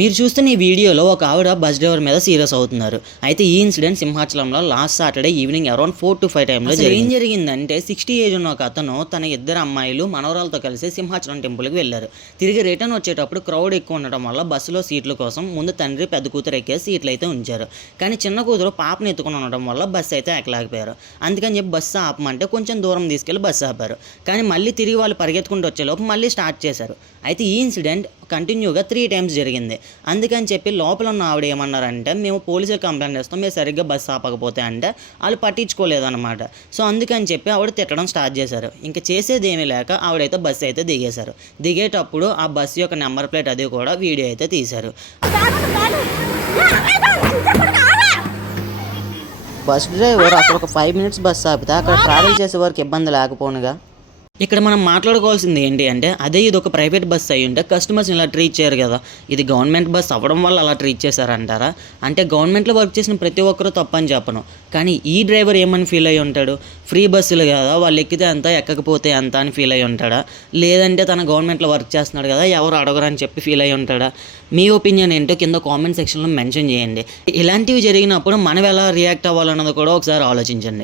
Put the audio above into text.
మీరు చూస్తున్న ఈ వీడియోలో ఒక ఆవిడ బస్ డ్రైవర్ మీద సీరియస్ అవుతున్నారు. అయితే ఈ ఇన్సిడెంట్ సింహాచలంలో last Saturday evening around 4 to 5 టైంలో ఏం జరిగిందంటే 60 ఏజ్ ఉన్న ఒక అతను తన ఇద్దరు అమ్మాయిలు మనవరాలతో కలిసి సింహాచలం టెంపుల్కి వెళ్ళారు. తిరిగి రిటర్న్ వచ్చేటప్పుడు క్రౌడ్ ఎక్కువ ఉండటం వల్ల బస్సులో సీట్ల కోసం ముందు తండ్రి పెద్ద కూతురు ఎక్కే సీట్లు అయితే ఉంచారు. కానీ చిన్న కూతురు పాపను ఎత్తుకుని ఉండడం వల్ల బస్సు అయితే ఎక్కలేకపోయారు. అందుకని చెప్పి బస్సు ఆపమంటే కొంచెం దూరం తీసుకెళ్లి బస్సు ఆపారు. కానీ మళ్ళీ తిరిగి వాళ్ళు పరిగెత్తుకుంటూ వచ్చేలోపు మళ్ళీ స్టార్ట్ చేశారు. అయితే ఈ ఇన్సిడెంట్ కంటిన్యూగా 3 times జరిగింది. అందుకని చెప్పి లోపల ఉన్న ఆవిడ ఏమన్నారంటే, మేము పోలీసులు కంప్లైంట్ చేస్తాం, మీరు సరిగ్గా బస్సు ఆపకపోతే అంటే వాళ్ళు పట్టించుకోలేదన్నమాట. సో అందుకని చెప్పి ఆవిడ తిట్టడం స్టార్ట్ చేశారు. ఇంకా చేసేది ఏమీ లేక ఆవిడైతే బస్సు అయితే దిగేశారు. దిగేటప్పుడు ఆ బస్సు యొక్క నెంబర్ ప్లేట్ అది కూడా వీడియో అయితే తీశారు. బస్ డ్రైవర్ అసలు ఒక 5 minutes బస్సు ఆపితే అక్కడ ట్రావెల్ చేసే వారికి ఇబ్బంది లేకపోనుగా. ఇక్కడ మనం మాట్లాడుకోవాల్సింది ఏంటి అంటే, అదే ఇది ఒక ప్రైవేట్ బస్ అయ్యి ఉంటే కస్టమర్స్ని ఇలా ట్రీట్ చేయరు కదా. ఇది గవర్నమెంట్ బస్ అవ్వడం వల్ల అలా ట్రీట్ చేశారంటారా? అంటే గవర్నమెంట్లో వర్క్ చేసిన ప్రతి ఒక్కరూ తప్పని చెప్పను, కానీ ఈ డ్రైవర్ ఏమని ఫీల్ అయ్యి ఉంటాడు? ఫ్రీ బస్సులు కదా, వాళ్ళు ఎక్కితే అంత ఎక్కకపోతే అంత అని ఫీల్ అయ్యి ఉంటాడా? లేదంటే తన గవర్నమెంట్లో వర్క్ చేస్తున్నాడు కదా, ఎవరు అడగరు అని చెప్పి ఫీల్ అయ్యి ఉంటాడా? మీ ఒపీనియన్ ఏంటో కింద కామెంట్ సెక్షన్లో మెన్షన్ చేయండి. ఇలాంటివి జరిగినప్పుడు మనం ఎలా రియాక్ట్ అవ్వాలన్నది కూడా ఒకసారి ఆలోచించండి.